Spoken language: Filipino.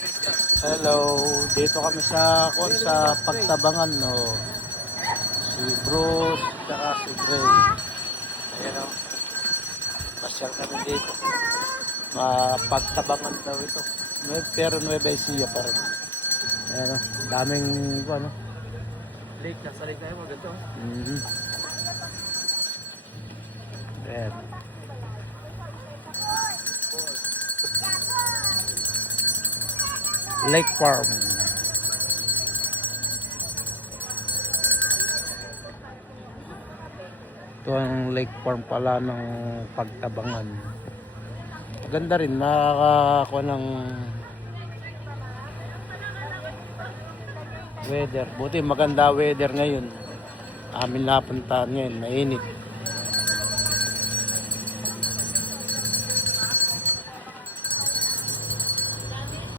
Hello, dito kami sa Pagtabangan, no. Si Bruce, saka si Gray. Ayan o. Pasyal kami dito. Pagtabangan daw ito. Pero Nueva Ecija pa rin. Ayan o. Daming, ano. Lake, nasa lake tayo, maganda. Ayan. Lake Farm. Ito ang Lake Farm pala ng Pagtabangan. Maganda rin, makakakuha ng weather. Buti maganda weather ngayon. Amin napuntahan ngayon, mainit.